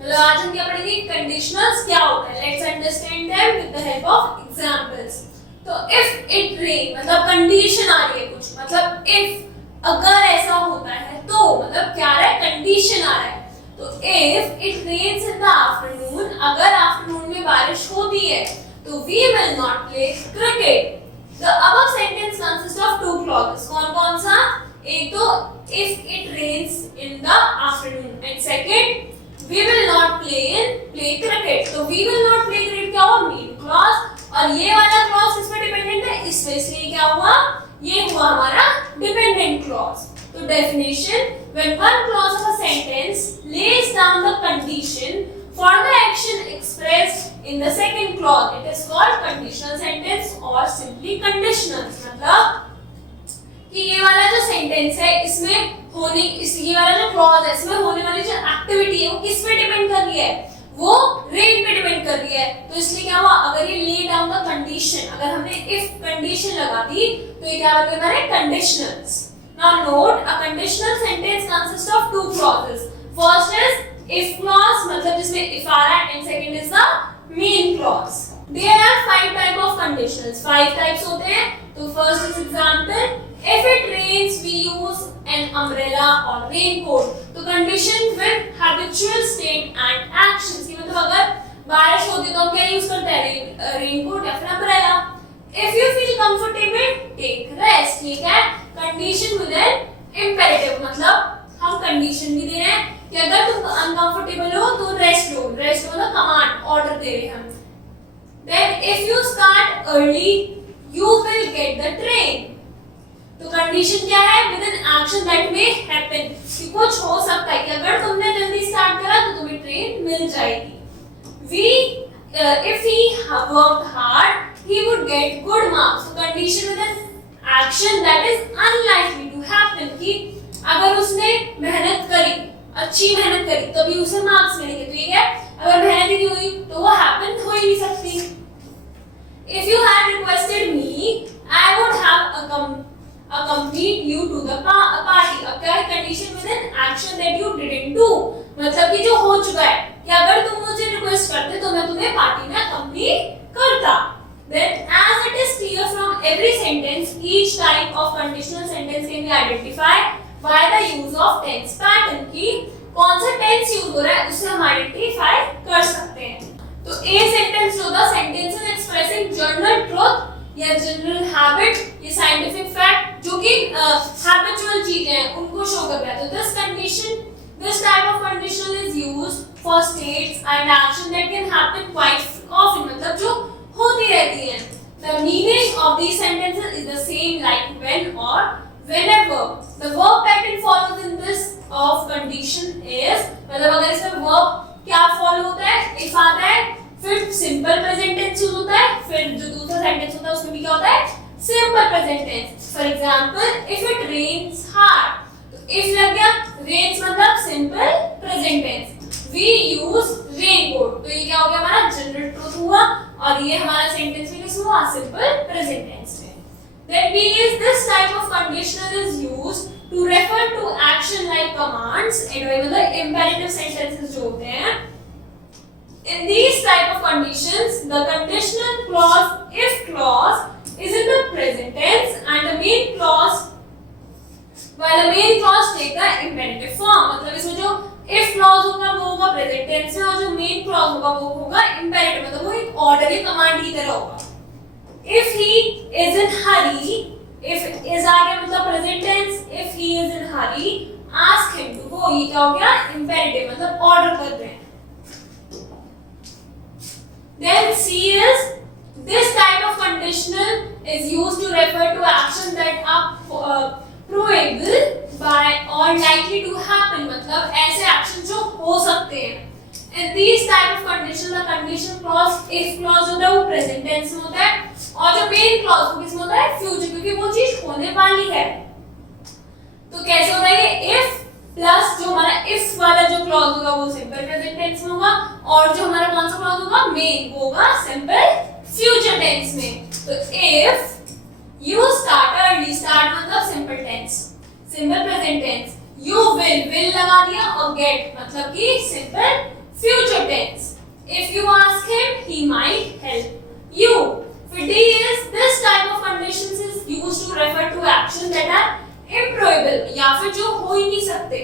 मतलब आज हम क्या पढ़ेंगे, कंडीशनल्स क्या होता है। Let's understand them with the help of examples. तो इफ इट रेन मतलब कंडीशन आ रही है कुछ, मतलब इफ अगर ऐसा होता है तो मतलब क्या आ रहा है, कंडीशन आ रहा है। तो if it rains in the afternoon, अगर आफ्टरनून में बारिश होती है तो we will not play cricket. The above sentence consist of two clauses. कौन कौन सा, एक तो if it rains in the afternoon and second we will not play cricket. तो we will not play cricket क्या हुआ, मेन क्लॉज, और ये वाला क्लॉज किस पे डिपेंडेंट है, इसमें, इसलिए क्या हुआ, ये हुआ हमारा डिपेंडेंट क्लॉज। तो definition, when one clause of a sentence lays down the condition for the action expressed in the second clause, it is called conditional sentence or simply conditional। मतलब कि ये वाला जो सेंटेंस है इसमें होने, इस ये वाला जो क्लॉज है इसमें होने वाली जो एक्टिविटी है वो किस पे डिपेंड कर रही है, वो रेन पे डिपेंड कर रही है। तो इसलिए क्या हुआ, अगर ये ले डाउन द कंडीशन, अगर हमने इफ कंडीशन लगा दी तो ये क्या बन गए हमारे conditionals. Now note, a conditional sentence consists of two clauses. First is if clause, मतलब जिसमें if आ रहा है, and second is the main clause. There are 5 type of conditionals. 5 types होते हैं। तो first is example, if it rains we use an umbrella or raincoat. तो condition with habitual state and actions की मतलब अगर बारिश होती है तो हम क्या यूज करते हैं, रेनकोट या फिर umbrella. If you feel comfortable, take rest. ठीक है, कंडीशन विद एन इंपेरेटिव, मतलब हम कंडीशन भी दे रहे हैं कि अगर तुम अनकंफर्टेबल हो तो रेस्ट लो। रेस्ट लो मतलब कमांड, ऑर्डर दे रहे हैं हम। Then if you start early you will get the train. तो कंडीशन क्या है, with an action that may happen, कि कुछ हो सकता है कि अगर तुमने जल्दी स्टार्ट करा तो तुम्हें ट्रेन मिल जाएगी। We if he worked hard he would get good marks। तो condition with an action that is unlikely to happen, कि अगर उसने मेहनत करी, अच्छी मेहनत करी तभी उसे मार्क्स मिलेंगे। तो ये है, अगर मेहनत ही नहीं हुई तो वो हैपन हो ही नहीं सकती। If you had requested me I would have accompanied you to the party। अब क्या है, condition with an action that you didn't do, मतलब कि जो हो चुका है कि अगर तुम मुझे रिक्वेस्ट करते तो मैं तुम्हें पार्टी में अकम्पनी करता। Then as it is clear from every sentence, each type of conditional sentence can be identified by the use of tense pattern। कि कौन सा टेंस यूज हो रहा है उससे हम आइडेंटिफाई कर सकते हैं। तो ए सेंटेंस जो था, sentences expressing general truth या जनरल हैबिट या साइंटिफिक फैक्ट जो कि हैबिचुअल चीजें हैं उनको शो कर रहा है। तो this type of conditional is used for states and action that can happen quite often, मतलब जो होती रहती है। The meaning of these sentences is the same like when or whenever। The verb pattern follows in this of condition is, मतलब अगर इसमें verb क्या follow होता है, if आता है, फिर सिंपल प्रेजेंट टेंस यूज होता है, फिर जो दूसरा सेंटेंस होता है उसमें भी क्या होता है, simple present tense. For example if it rains hard, तो इफ लग गया, रेन्स मतलब simple present tense, we use raincoat. तो ये क्या हो गया हमारा जनरल ट्रूथ हुआ, और ये हमारा सेंटेंस में किसमें हुआ, सिंपल प्रेजेंट टेंस में। Then B is this type of conditional is used to refer to action like commands, मतलब imperative sentences जो होते हैं। In these type of conditions, the conditional clause, if clause, is in the present tense and the main clause, while the main clause take the imperative form। मतलब इसमें जो if clause होगा वो होगा present tense में, और जो main clause होगा वो होगा imperative, मतलब वो एक order या command की तरह होगा। If he is in hurry, if is आ गया मतलब present tense, if he is in hurry, ask him to go। ये क्या हो गया, imperative, मतलब order कर रहे हैं। Then C is this type of conditional is used to refer to actions that are probable by or likely to happen, मतलब ऐसे एक्शन जो हो सकते हैं। In these type of condition, the condition clause if clause होता है वो present tense में होता है, और जो main clause वो किसमें होता है, future, क्योंकि वो चीज होने वाली है। तो कैसे होता है ये, if प्लस जो हमारा if वाला जो क्लॉज होगा वो सिंपल प्रेजेंट टेंस में होगा, और जो हमारा कौन सा क्लॉज होगा, मेन, वो होगा सिंपल फ्यूचर टेंस में। तो if you start early, start मतलब simple tense, simple present tense, you will लगा दिया, और get मतलब कि simple future tense. If you ask him, he might help you. For D is this type of conditions is used to refer to actions that are improbable या फिर जो हो ही नहीं सकते.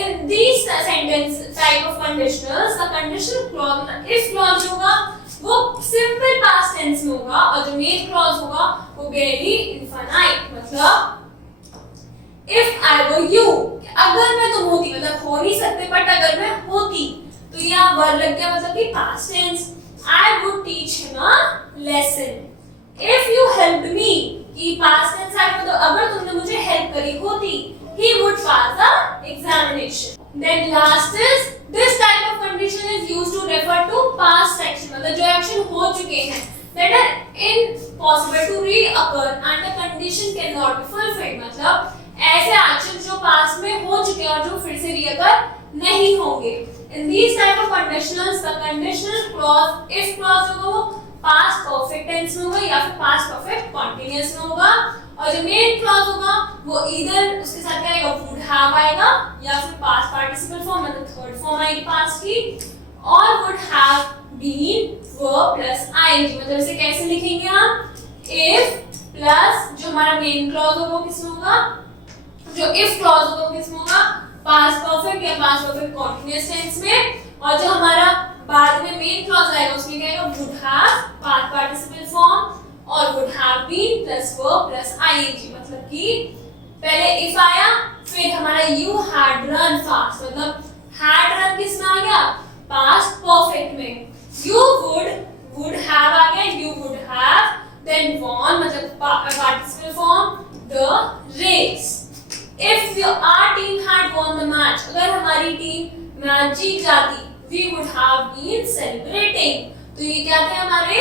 In these sentence type of conditionals, the conditional clause, if clause होगा वो simple past tense में होगा और जो main clause होगा वो very infinite. मतलब if I were you, अगर मैं तुम होती, मतलब हो नहीं सकते बट अगर मैं होती तो यहाँ वर्ब लग गया मतलब कि past tense. I would teach him a lesson. If you helped me, कि past tense है मतलब अगर तुमने मुझे help करी होती, he would pass the examination. Then last is this type of condition is used to refer to past action, मतलब जो action हो चुके हैं that are impossible to reoccur and the condition cannot be fulfilled. मतलब ऐसे action जो past में हो चुके हैं और जो फिर से रीअकर नहीं होंगे. In these type of conditionals, the conditional clause, if clause होगा वो past perfect tense में होगा या फिर past perfect continuous में होगा और जो main clause होगा वो either उसके साथ क्या आएगा would have आएगा या फिर past participle form मतलब third form आएगी past की और would have been verb plus ing. मतलब इसे कैसे लिखेंगे आप? If plus जो हमारा main clause होगा वो किसमें होगा? जो if clause होगा वो किसमें होगा? past perfect या past perfect continuous tense में और जो हमारा बाद में main clause आएगा उसमें क्या आएगा? would have past participle form और would have been plus verb plus ing. मतलब कि पहले if आया फिर हमारा you had run fast मतलब had run किसमें आ गया? past perfect में. you would have आ गया you would have then won मतलब participle form the race. If our team had won the match, अगर हमारी टीम मैच जीत जाती, we would have been celebrating. तो ये क्या थे हमारे?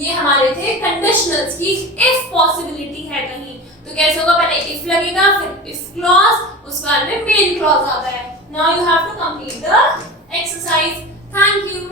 ये हमारे थे conditionals की if possibility है कहीं, तो कैसे होगा? पहले if लगेगा, फिर if clause, उसके बाद में main clause आता है. Now you have to complete the exercise. Thank you.